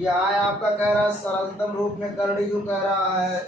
यहाँ आपका कह रहा है सरलतम रूप में करड़ी जो कह रहा है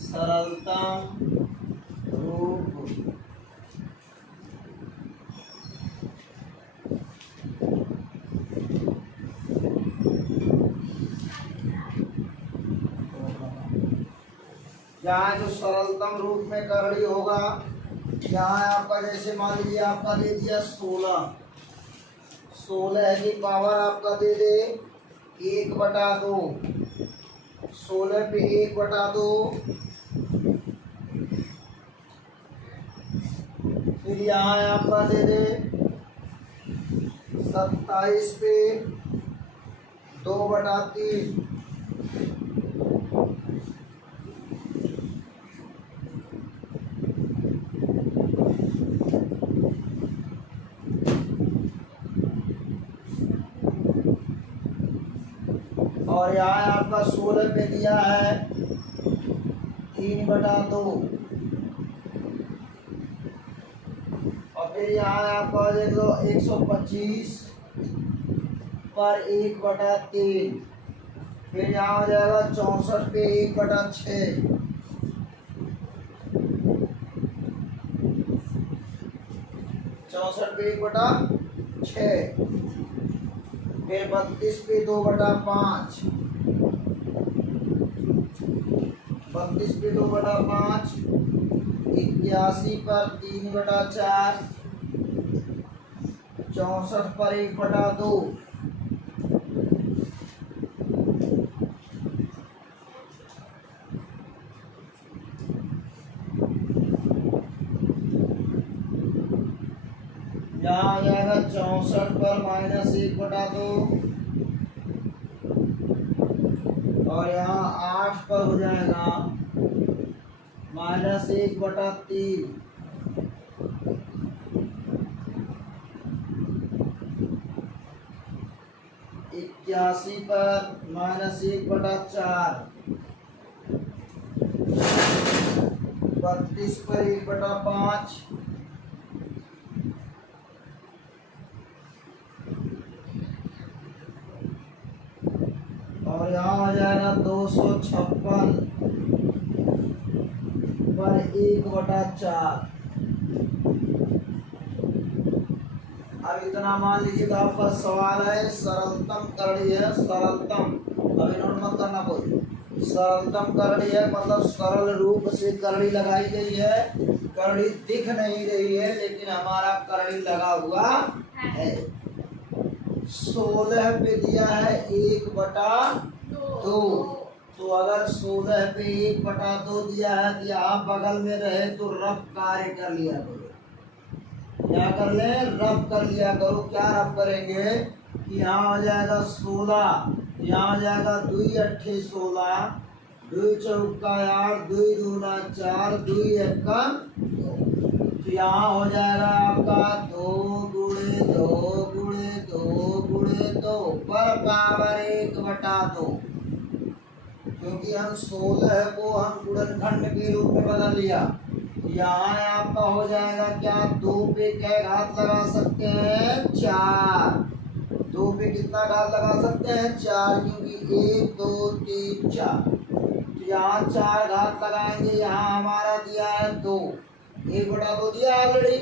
सरलतम रूप यहाँ जो सरलतम रूप में करड़ी होगा, यहाँ आपका जैसे मान लीजिए आपका दे दिया 16 की पावर आपका दे दे 1/2, 16 पे 1/2, फिर यहाँ आपका दे दे 27 पे 2/3, और यहाँ आपका 16 पे दिया है 3/2, और फिर यहाँ आपका देख लो 125 पर 1/3, फिर यहाँ हो जाएगा 64 पे 1/6, 64 पे 1/6, फिर 32 पे 2/5, 32 पे 2/5, 81 पर 3/4, 64 पर 1/2, यहाँ आ जाएगा 64 पर -1/2, और यहाँ 8 पर हो जाएगा -1/3, 81 पर -1/4, 32 पर 1/5, और यहाँ हो जाएगा 256 पर 1/4। अब इतना मान लीजिएगा आपका सवाल है सरलतम करड़ी है, सरलतम, अभी नोट मत करना कोई, सरलतम करड़ी है मतलब सरल रूप से करड़ी लगाई गई है, करड़ी दिख नहीं रही है लेकिन हमारा करड़ी लगा हुआ है। 16 पे दिया है 1/2, तो अगर 16 पे 1/2 दिया है तो यहाँ बगल में रहे तो रफ कार्य कर लिया करो, क्या कर ले, रफ कर लिया करो। क्या रफ करेंगे कि यहाँ हो जाएगा 16, यहाँ हो जाएगा 2 8 16, 2 चौका 8, 2 दूना 4, 2 1 तो यहाँ हो जाएगा आपका 2 गुणे 2 गुणे 2 गुणे 2 पर पावर 1/2, क्योंकि हम 16 को हम गुणनखंड के रूप में बदल लिया। यहाँ आपका हो जाएगा क्या, 2 पे क्या घात लगा सकते हैं, 4, 2 पे कितना घात लगा सकते हैं, 4, क्योंकि 1 2 3 4, तो यहाँ 4 घात लगाएंगे। यहाँ हमारा दिया है 2, 1/2 दिया ऑलरेडी,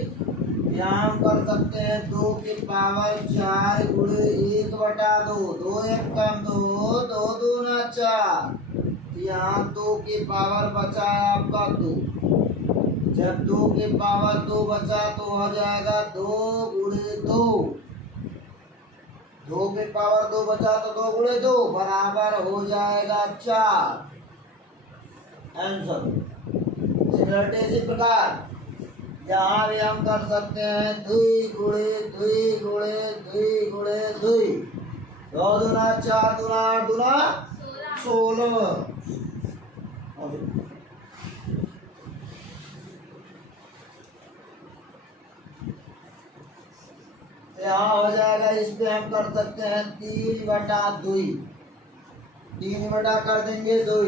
यहाँ हम कर सकते हैं 2 की पावर 4 गुणे 1/2, 2 1 कम 2, 2 दूना 4, यहाँ 2 की पावर बचा है आपका 2, जब 2 की पावर 2 बचा तो हो जाएगा 2 गुणे 2, 2 की पावर 2 बचा तो 2 गुणे 2 बराबर हो जाएगा 4, आंसर। सिमिलरिटी इसी प्रकार यहाँ भी हम कर सकते हैं 2 गुणे 2 गुणे 2 गुणे 2, 2 दूना 4 दूना 8 दूना 16, यहाँ हो जाएगा, इस पे हम कर सकते हैं 3/2, 3 बटा कर देंगे 2,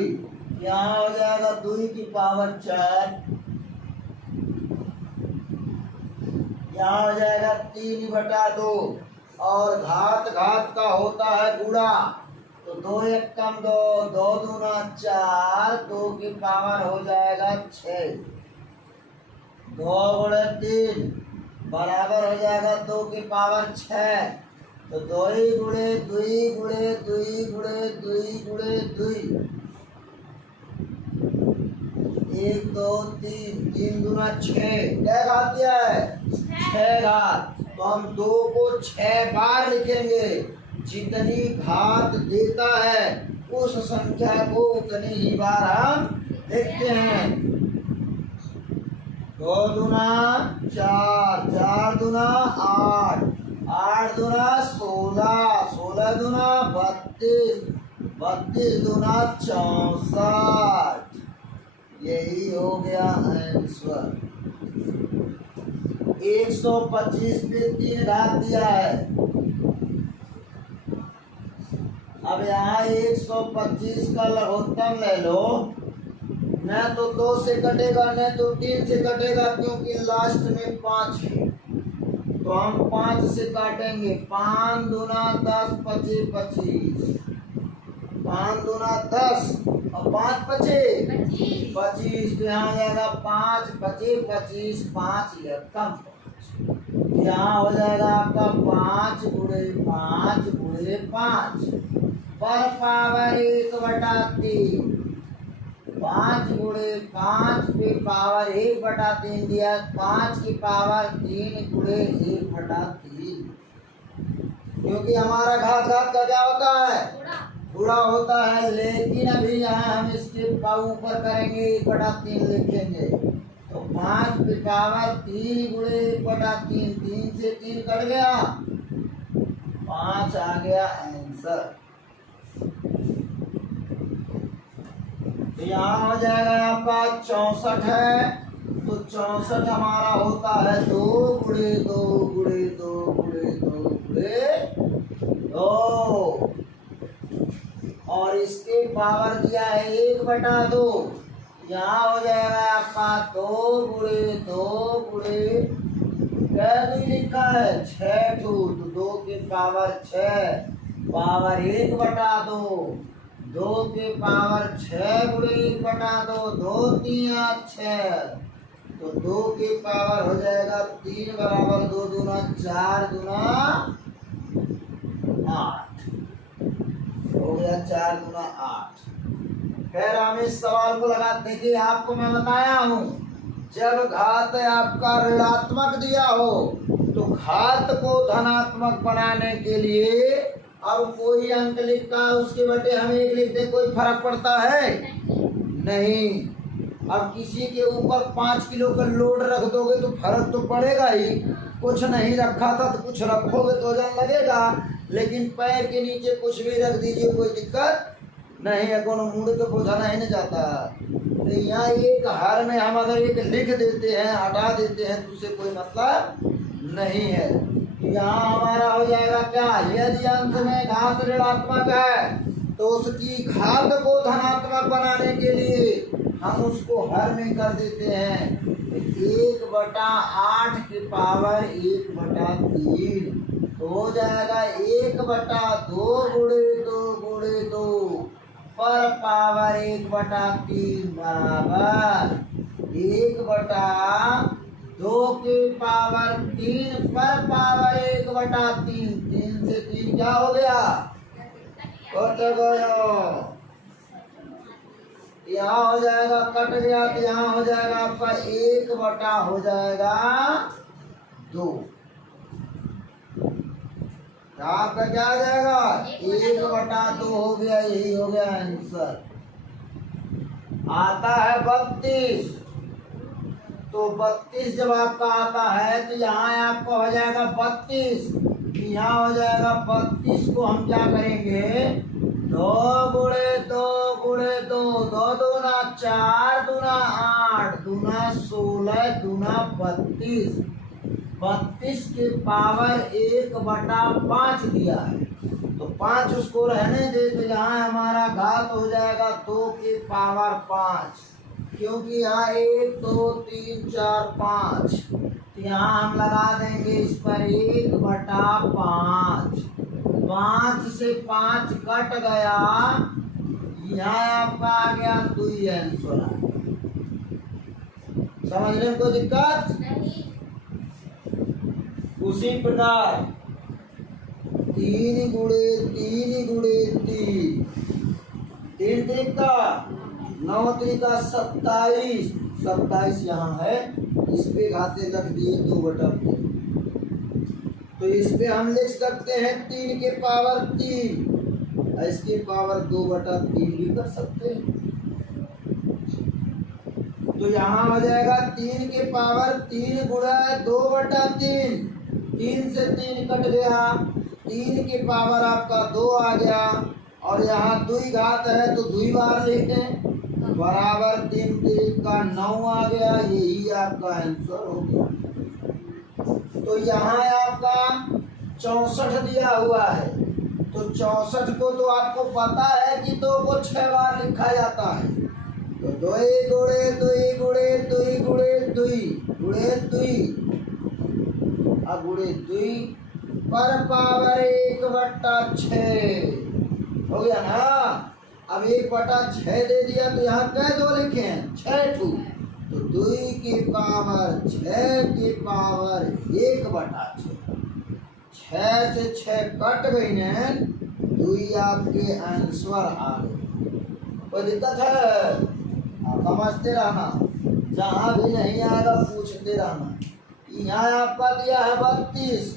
यहाँ हो जाएगा 2 की पावर 4, यहाँ हो जाएगा 3/2 और घात घात का होता है गुणा, तो 2 एक कम 2, 2 दूना 4, 2 की पावर हो जाएगा 6, 2 गुणे 3 बराबर हो जाएगा 2 की पावर 6, तो 2 गुणे 2 गुणे 2 गुणे 2 गुणे 2, 1 2 3, 3 दूना 6, क्या घात दिया है 6 घात, तो हम 2 को 6 बार लिखेंगे, जितनी घात देता है उस संख्या को उतनी ही बार हम लिखते हैं। 2 दूना 4, 4 दूना 8, 8 दूना 16, 16 दूना 32, 32 दूना 64, यही हो गया आंसर। 125 पे 3 घात दिया है। अब यहाँ 125 का लघुत्तम ले लो, न तो 2 से कटेगा न तो 3 से कटेगा, क्योंकि लास्ट में 5 है, तो हम 5 से काटेंगे। 5 दूना 10, 25 25, 5 दूना 10 और 5 25 25, तो यहाँ हो जाएगा 5 25 25, 5 ये कम, यहाँ हो जाएगा आपका 5 गुणे 5 गुणे 5 पर पावर 1/3, 5 गुणे 5 पे पावर 1/3 दिया, 5 की पावर 3 गुणे 1/3, क्योंकि हमारा घात घात का क्या होता है गुणा होता है, लेकिन अभी यहाँ हम इसके ऊपर करेंगे 1/3 लिखेंगे, तो 5 की पावर 3 गुणे 1/3, 3 से 3 कट गया, 5 आ गया आंसर। तो यहाँ हो जाएगा आपका 64 है, तो 64 हमारा होता है 2 गुणे 2 गुणे 2 गुणे 2 गुणे 2, और इसके पावर दिया है 1/2, यहाँ हो जाएगा आपका 2 गुणे 2 गुणे क्या भी लिखा है 6 तो 2 की पावर 6 पावर 1/2, 2 की पावर 6 गुणे 1/2, 2 3 6, तो 2 की पावर हो जाएगा 3 बराबर 2 दूना 4 दूना 8, हो गया 4 दूना 8। फिर हम इस सवाल को लगा, देखिए आपको मैं बताया हूँ, जब घात आपका ऋणात्मक दिया हो तो घात को धनात्मक बनाने के लिए अब कोई अंक लिखता है उसके बटे हम 1 लिख दे, कोई फर्क पड़ता है नहीं। अब किसी के ऊपर 5 किलो का लोड रख दोगे तो फर्क तो पड़ेगा ही, कुछ नहीं रखा था तो कुछ रखोगे तो वजन लगेगा, लेकिन पैर के नीचे कुछ भी रख दीजिए कोई दिक्कत नहीं है, कोनो मुड़ के बोझा नहीं न जाता। तो यहाँ एक हार में हम अगर एक लिख देते हैं हटा देते हैं तो उससे कोई मतलब नहीं है। यहाँ हमारा हो जाएगा क्या, यदि अंश में घात ऋणात्मक है तो उसकी घात को धनात्मक बनाने के लिए हम उसको हर में कर देते हैं, 1/8 की पावर 1/3, तो हो जाएगा 1/2 गुणे 2 गुणे 2 पर पावर 1/3 बराबर 1/2 की पावर 3 पर पावर 1/3, 3 से 3 क्या हो गया कट गया, यहाँ हो जाएगा कट गया, तो यहाँ हो जाएगा आपका 1/, हो जाएगा 2, आपका क्या आ जाएगा 1/2 हो गया, यही हो गया आंसर। आता है 32, तो 32 जब आपका आता है तो यहाँ आपका हो जाएगा 32, यहाँ हो जाएगा 32 को हम क्या करेंगे 2 गुणे 2 गुणे 2, 2 दूना 4 दूना 8 दूना 16 दूना 32, 32 की पावर 1/5 दिया है, तो 5 उसको रहने दे, तो यहाँ हमारा घात हो जाएगा 2 की पावर 5, क्योंकि यहाँ 1 2 3 4 5, यहाँ हम लगा देंगे इस पर 1/5। 5 से 5 कट गया, यहाँ आपका आ गया 2 आंसर। समझने में कोई दिक्कत नहीं। उसी प्रकार 3 गुणे 3 गुणे 3, 3 त्रिका 9 त्रिका 27, 27 यहाँ है, इस पे घाते रख दिए 2/3। तो इस पे हम लिख सकते हैं 3 के पावर 3, इसके पावर 2/3 भी कर सकते हैं। तो यहाँ हो जाएगा 3 के पावर 3 गुणा 2/3, 3 से 3 कट गया, 3 के पावर आपका 2 आ गया, और यहाँ 2 घात है तो 2 बार लिखें, बराबर 3 का 9 आ गया। यही आपका आंसर हो गया। तो यहाँ आपका 64 दिया हुआ है, तो 64 को तो आपको पता है कि 2 को 6 बार लिखा जाता है। तो 2 गुणे 2 गुणे 2 गुणे 2 गुणे 2 अब गुणे 2 पर पावर 1/6 हो गया ना। अब 1/6 दे दिया, तो यहाँ कै 2 लिखे हैं 6 ठू, तो 2 के पावर 6 के पावर 1/6, 6 से 6 कट गई ने, 2 आपके आंसर आ गए। कोई दिक्कत है? समझते रहना, जहाँ भी नहीं आएगा पूछते रहना। यहाँ आपका दिया है 32,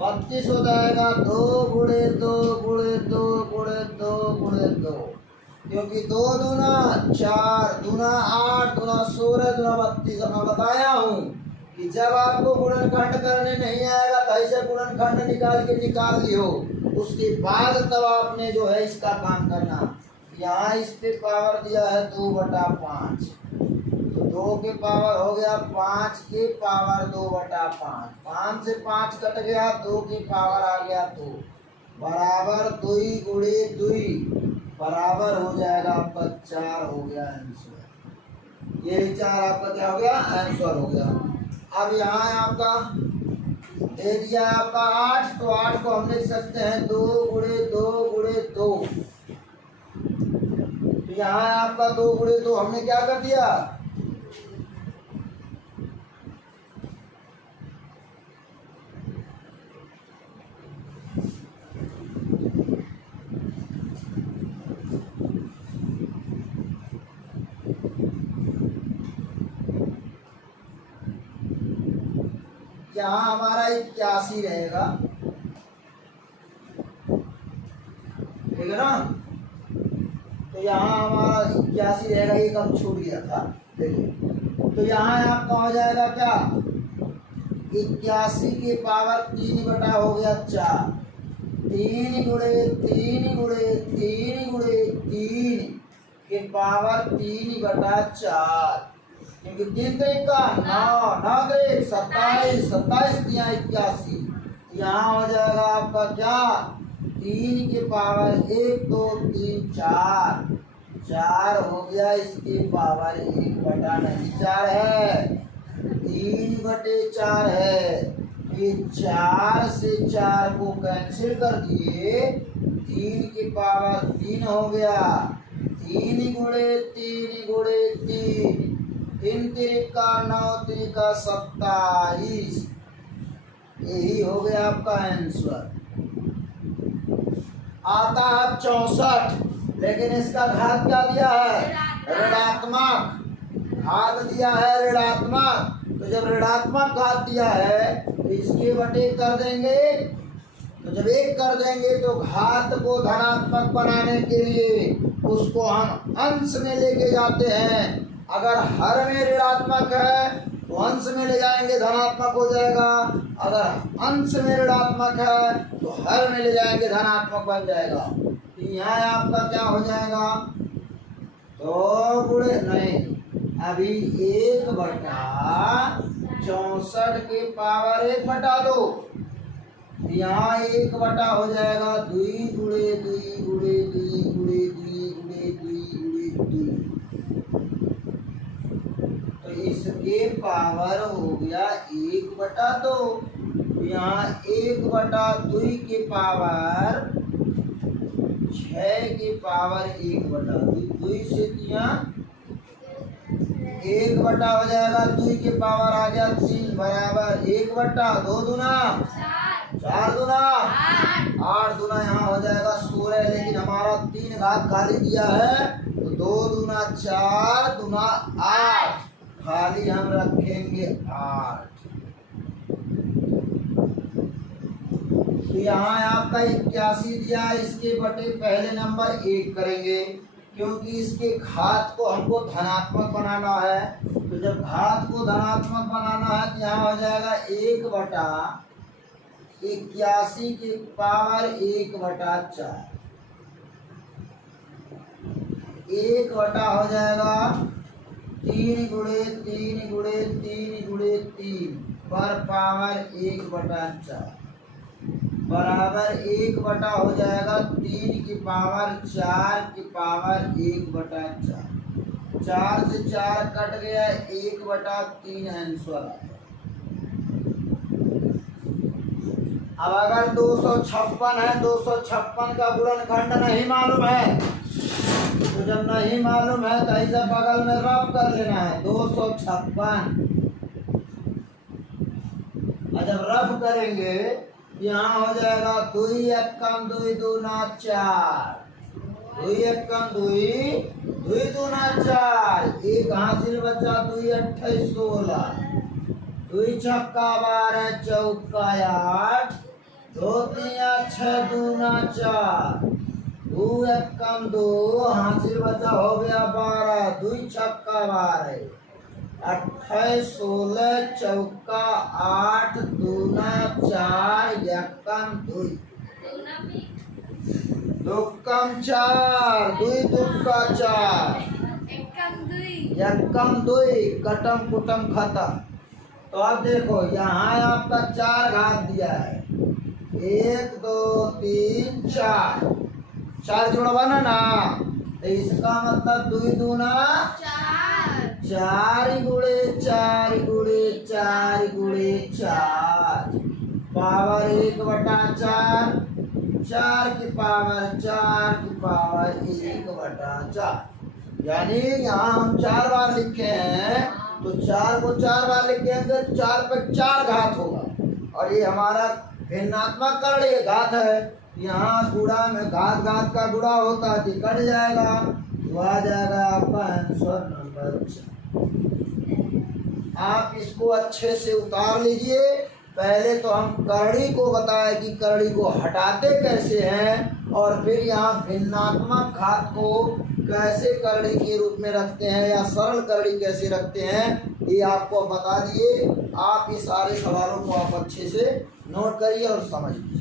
32 हो जाएगा 2 गुणे 2 गुणे 2 गुणे 2 गुणे 2, क्योंकि 2 दूना 4, दूना 8, दूना 16, दूना 32। मैं बताया हूँ कि जब आपको गुणनखंड करने नहीं आएगा तो ऐसे गुणनखंड निकाल लियो, उसके बाद तब आपने जो है इसका काम करना। यहाँ इस पे पावर दिया है 2/5, तो 2 के पावर हो गया 5 के पावर 2/5, 5 से 5 कट गया, 2 की पावर आ गया 2, बराबर 2 गुणे 2 बराबर हो जाएगा आपका 4 हो गया आंसर। ये 4 आपका क्या हो गया? आंसर हो गया। अब यहाँ आपका दे दिया आपका 8, तो 8 को हम लिख सकते हैं 2 गुणे 2 गुणे 2। तो यहाँ आपका 2 गुणे 2 हमने क्या कर दिया? यहाँ हमारा 81 रहेगा, ठीक है ना। तो यहाँ हमारा 81 रहेगा, ये कम छूट गया था, देखिए। तो यहाँ आपका हो जाएगा क्या? 81 के पावर 3 हो गया 4, 3 गुणे 3 गुणे 3 गुणे 3 के पावर 3/4, क्योंकि 3 का 9, 9 27, 27 दिया 81। यहाँ हो जाएगा आपका क्या? 3 के पावर 1 2 3 4, 4 हो गया, इसके पावर 1/4 है, 3/4 है। ये 4 से 4 को कैंसिल कर दिए, 3 के पावर 3 हो गया, 3 गुणे 3 गुणे 3, 3 त्रिका 9 त्रिका 27, यही हो गया आपका आंसर। आता है 64, लेकिन इसका घात क्या दिया है? ऋणात्मक घात दिया है, ऋणात्मक। तो जब ऋणात्मक घात दिया है तो इसके बटे कर देंगे, तो जब 1 कर देंगे तो घात को धनात्मक बनाने के लिए उसको हम अंश में लेके जाते हैं। अगर हर में ऋणात्मक है तो अंश में ले जाएंगे, धनात्मक हो जाएगा। अगर अंश में ऋणात्मक है तो हर में ले जाएंगे, धनात्मक बन जाएगा। तो यहाँ आपका क्या हो जाएगा? 2 गुणे नहीं, अभी 1/64 के पावर 1/2, यहाँ 1 हो जाएगा 2 गुणे 2 गुणे 2 गुणे 2 गुणे 2 गुणे 2। तो तो इसके पावर हो गया 1/2। यहाँ 1/2 के पावर 6 के पावर 1/2, 2 से यहाँ 1/2 हो जाएगा, 2 के पावर आ गया 3 बराबर 1/2, 2 दूना 4 दूना 8 दूना यहाँ हो जाएगा 16, लेकिन हमारा 3 घात खाली दिया है तो 2 दूना 4 दूना 8, खाली हम रखेंगे 8। तो यहाँ आपका 81 दिया है, इसके बटे पहले नंबर 1 करेंगे क्योंकि इसके घात को हमको धनात्मक बनाना है। तो जब घात को धनात्मक बनाना है तो यहाँ हो जाएगा 1/81 के पावर 1/4, 1 हो जाएगा 3 गुणे 3 गुणे 3 गुणे 3 पर पावर 1/4 बराबर 1 हो जाएगा 3 की पावर 4 की पावर 1/4, 4 से 4 कट गया, 1/3 आंसर। अब अगर 256 है, 256 का गुणनखंड नहीं मालूम है, तो जब नहीं मालूम है तो ऐसा बगल में रब कर लेना है 256। और जब रब करेंगे यहाँ हो जाएगा 2 एकम 2 दूना 4, 2 एकम 2 दूना 4, 1 हासिल बचा, 2 28 16, 2 छक्का 12 चौका 8, 2 3 6 दूना 4, 2 एकम 2 हासिल बचा हो गया 12, 2 छक्का 12, 28 16 चौका 8 दूना 4 एकम 2, 2 कम 4, 2 दुक्का 4, एकम 2 कटम कुटम खत्म। तो अब देखो यहाँ आपका 4 घात दिया है, 1 2 3 4, 4 जुड़वाना ना, तो इसका मतलब 2 दूना 4 गुणे 4 गुणे 4 गुणे 4 पावर 1/4, 4 की पावर 4 की पावर 1/4, यानी यहाँ हम 4 बार लिखे हैं तो 4 को 4 बार लिखेंगे, 4 पे 4 घात होगा और ये हमारा भिन्नात्मक कर्ण ये घात है। यहाँ गुणा में घात घात का गुणा होता है, कट जाएगा तो आ जाएगा आपका आंसर नंबर 4। आप इसको अच्छे से उतार लीजिए। पहले तो हम करड़ी को बताए कि करड़ी को हटाते कैसे हैं और फिर यहाँ भिन्नात्मक घात को कैसे करड़ी के रूप में रखते हैं या सरल करड़ी कैसे रखते हैं, ये आपको बता दिए। आप इस सारे सवालों को आप अच्छे से नोट करिए और समझिए।